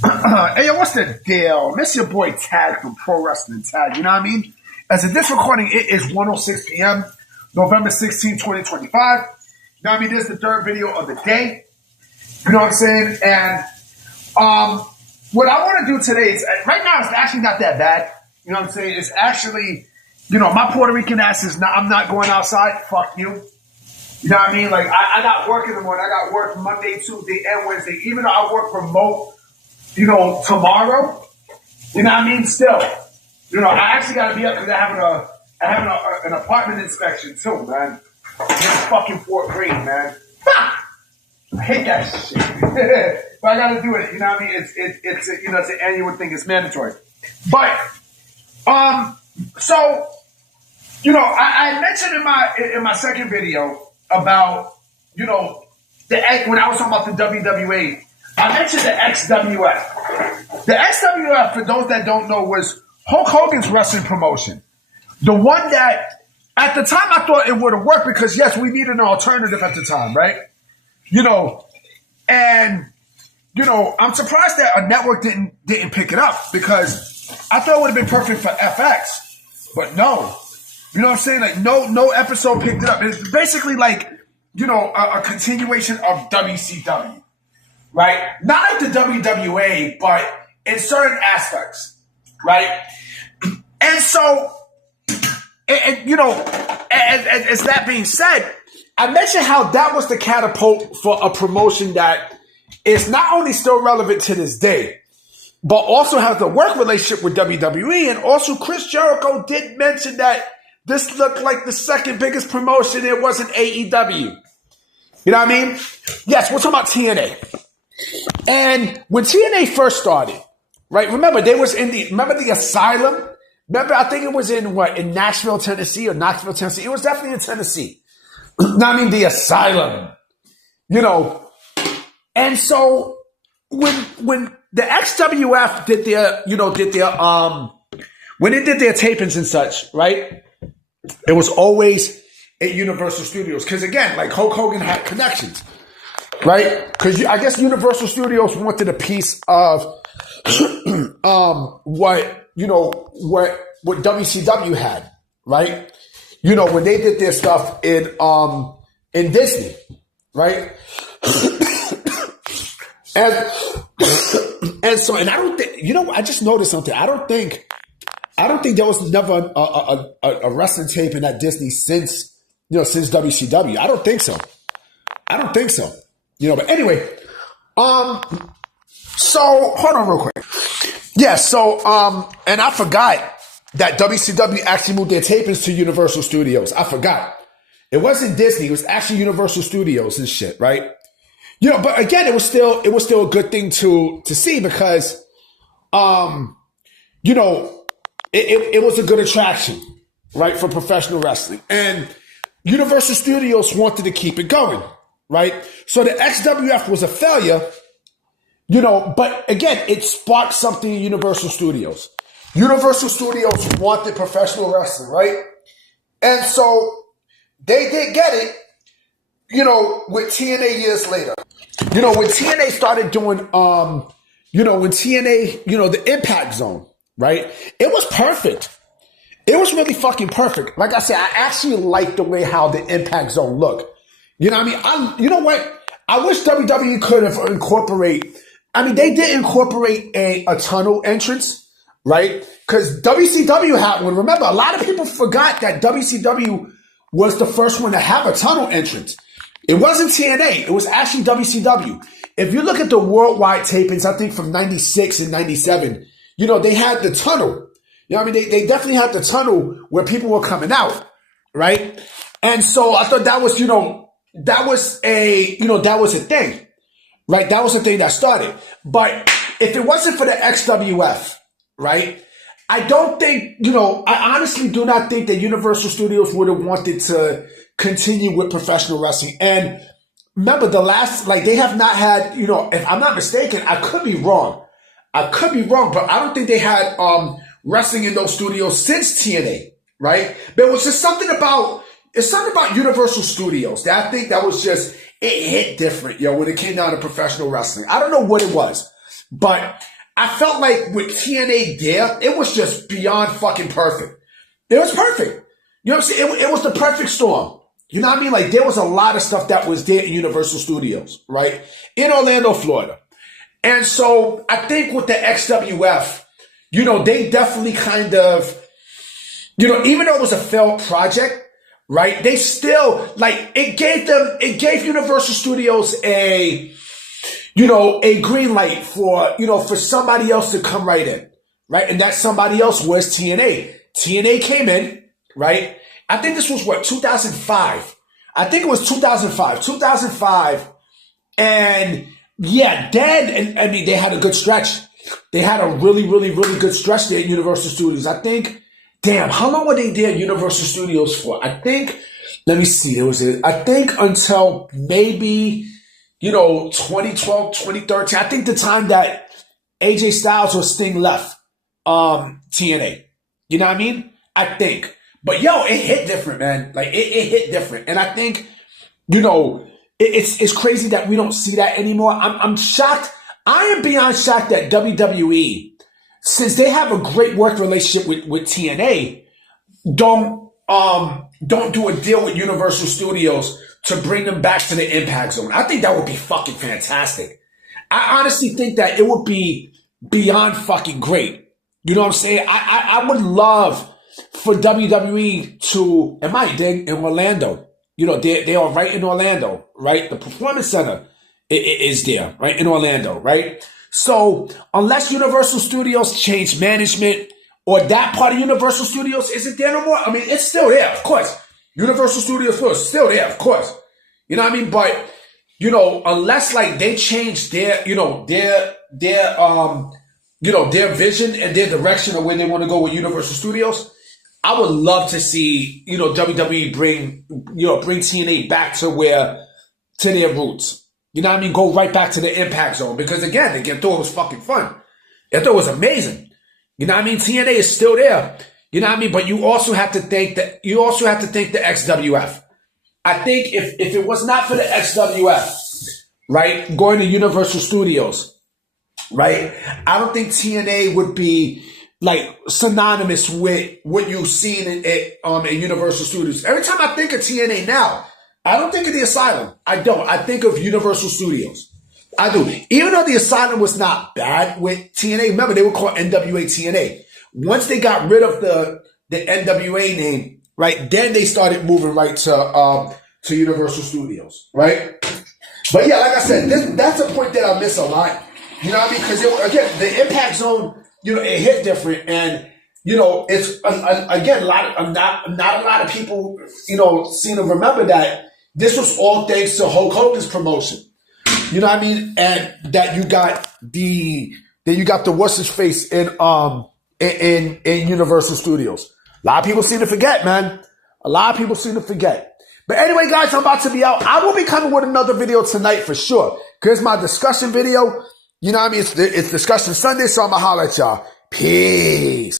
Hey, yo, what's the deal? Miss your boy Tag from Pro Wrestling Tag, you know what I mean? As of this recording, it is 1:06 p.m., November 16, 2025. You know what I mean? This is the third video of the day. You know what I'm saying? And what I want to do today is, right now, it's actually not that bad. You know what I'm saying? It's actually, my Puerto Rican ass is not, I'm not going outside. Fuck you. You know what I mean? Like, I got work in the morning. I got work Monday, Tuesday, and Wednesday. Even though I work remote, tomorrow, you know what I mean? Still, I actually got to be up because I have an apartment inspection too, man. It's fucking fourth grade, man. I hate that shit. But I got to do it. You know what I mean? It's an annual thing. It's mandatory. But, so, I mentioned in my second video about, when I was talking about the WWE, I mentioned the XWF. The XWF, for those that don't know, was Hulk Hogan's wrestling promotion. The one that, at the time, I thought it would have worked because, yes, we needed an alternative at the time, right? I'm surprised that a network didn't pick it up because I thought it would have been perfect for FX, but no. You know what I'm saying? Like, no episode picked it up. It's basically like, a continuation of WCW. Right? Not like the WWA, but in certain aspects. Right? And so, as that being said, I mentioned how that was the catapult for a promotion that is not only still relevant to this day, but also has a work relationship with WWE. And also, Chris Jericho did mention that this looked like the second biggest promotion. It wasn't AEW. You know what I mean? Yes, we're talking about TNA. And when TNA first started, right? Remember, they was remember the Asylum? Remember, I think it was in Nashville, Tennessee or Knoxville, Tennessee. It was definitely in Tennessee. The Asylum, And so when the XWF did when they did their tapings and such, right? It was always at Universal Studios. Cause again, like Hulk Hogan had connections. Right? Because I guess Universal Studios wanted a piece of what WCW had, right? When they did their stuff in Disney, right? and so I don't think I just noticed something. I don't think there was never a wrestling taping at Disney since WCW. I don't think so. But anyway, so hold on real quick. Yeah, so, and I forgot that WCW actually moved their tapings to Universal Studios. I forgot. It wasn't Disney. It was actually Universal Studios and shit, right? But again, it was still a good thing to see because, it was a good attraction, right, for professional wrestling. And Universal Studios wanted to keep it going. Right? So the XWF was a failure, but again, it sparked something in Universal Studios. Universal Studios wanted professional wrestling, right? And so they did get it, with TNA years later. When TNA started doing, when TNA, the Impact Zone, right? It was perfect. It was really fucking perfect. Like I said, I actually liked the way how the Impact Zone looked. You know what I mean? You know what? I wish WWE could have they did incorporate a tunnel entrance, right? Because WCW had one. Remember, a lot of people forgot that WCW was the first one to have a tunnel entrance. It wasn't TNA. It was actually WCW. If you look at the worldwide tapings, I think from 96 and 97, they had the tunnel. They definitely had the tunnel where people were coming out, right? And so I thought that was, that was a thing, right? That was the thing that started. But if it wasn't for the XWF, right, I don't think, I honestly do not think that Universal Studios would have wanted to continue with professional wrestling. And remember they have not had, if I'm not mistaken, I could be wrong, but I don't think they had wrestling in those studios since TNA, right? There was just something about Universal Studios that I think that was just, it hit different, when it came down to professional wrestling. I don't know what it was. But I felt like with TNA there, it was just beyond fucking perfect. It was perfect. You know what I'm saying? It was the perfect storm. You know what I mean? Like, there was a lot of stuff that was there in Universal Studios, right? In Orlando, Florida. And so I think with the XWF, you know, they definitely kind of, you know, even though it was a failed project, right? They still, like, it gave Universal Studios a green light for, you know, for somebody else to come right in, right? And that somebody else was TNA. TNA came in, right? I think this was 2005. I think it was 2005. And yeah, then, I mean, they had a good stretch. They had a really, really, really good stretch there at Universal Studios. I think, damn, how long were they there at Universal Studios for? I think, let me see, I think until maybe, you know, 2012, 2013. I think the time that AJ Styles or Sting left TNA. You know what I mean? I think. But yo, it hit different, man. Like, it hit different. And I think, you know, it's crazy that we don't see that anymore. I'm shocked. I am beyond shocked that WWE, since they have a great work relationship with TNA, don't do a deal with Universal Studios to bring them back to the Impact Zone. I think that would be fucking fantastic. I honestly think that it would be beyond fucking great. You know what I'm saying? I would love for WWE to, and my dig, in Orlando. You know, they are right in Orlando, right? The Performance Center is there, right? In Orlando, right? So unless Universal Studios changed management or that part of Universal Studios isn't there no more, I mean, it's still there, of course. Universal Studios is still there, of course. You know what I mean? But, you know, unless like they change their vision and their direction of where they want to go with Universal Studios, I would love to see, you know, WWE bring TNA back to their roots. You know what I mean? Go right back to the Impact Zone. Because again, I thought it was fucking fun. I thought it was amazing. You know what I mean? TNA is still there. You know what I mean? But you also have to think the XWF. I think if it was not for the XWF, right, going to Universal Studios, right, I don't think TNA would be like synonymous with what you've seen in Universal Studios. Every time I think of TNA now, I don't think of the Asylum. I don't. I think of Universal Studios. I do. Even though the Asylum was not bad with TNA, remember they were called NWA TNA. Once they got rid of the NWA name, right, then they started moving right to Universal Studios, right? But yeah, like I said, that's a point that I miss a lot. You know what I mean? Because again, the Impact Zone, you know, it hit different, and you know, it's again not a lot of people, you know, seem to remember that this was all thanks to Hulk Hogan's promotion. You know what I mean? And that you got the what's his face in Universal Studios. A lot of people seem to forget, man. A lot of people seem to forget. But anyway, guys, I'm about to be out. I will be coming with another video tonight for sure. Here's my discussion video. You know what I mean? It's discussion Sunday, so I'm gonna holler at y'all. Peace.